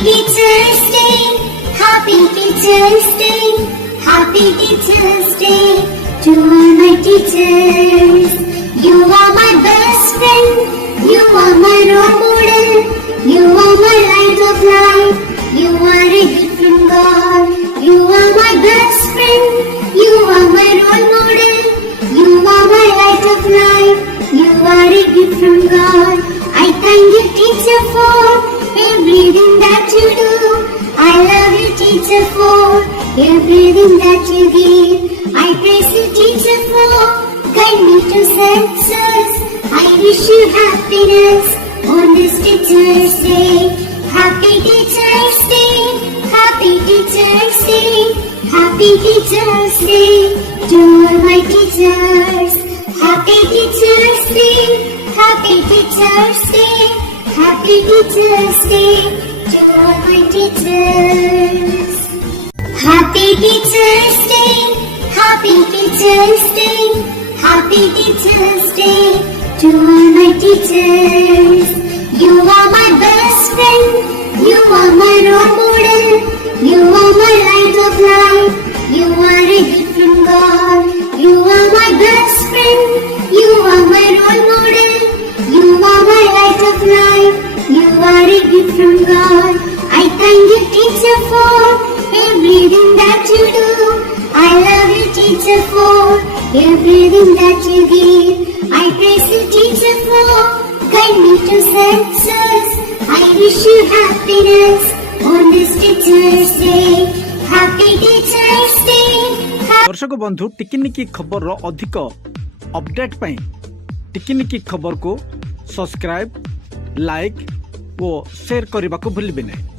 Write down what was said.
Teacher's Day, Happy Teacher's Day, Happy Teacher's Day to all my teachers. You are my best friend, you are my role model, you are my light of life, you are a gift from God. You are my best friend, you are my role model, you are my light of life, you are a gift from God. I thank you, teacher, for everything that you do. I love you, teacher, for everything that you give. I praise you, teacher, for guide me to success. I wish you happiness on this Teacher's Day. Happy Teacher's Day, Happy Teacher's Day, Happy Teacher's Day to all my teachers. Happy Teacher's Day, Happy Teacher's Day, Happy Teacher's Day to all my teachers. Happy Teacher's Day, Happy Teacher's Day, Happy Teacher's Day to all my teachers. You are my best friend, you are my role model, you are my light of life, you are a gift from God. You are my best friend, you are my role model, you are my light of life, you are a gift from God. I thank you, teacher, for everything that you do. I love you, teacher, for everything that you give. I praise you, teacher, for guide me to success. I wish you happiness on this Teacher's Day. Happy Teacher's Day. दर्शक बंधु टिकिनिकी खबर अधिक update पाई टिकिनिकी खबर को subscribe like और share करने को भूलिबे नहीं।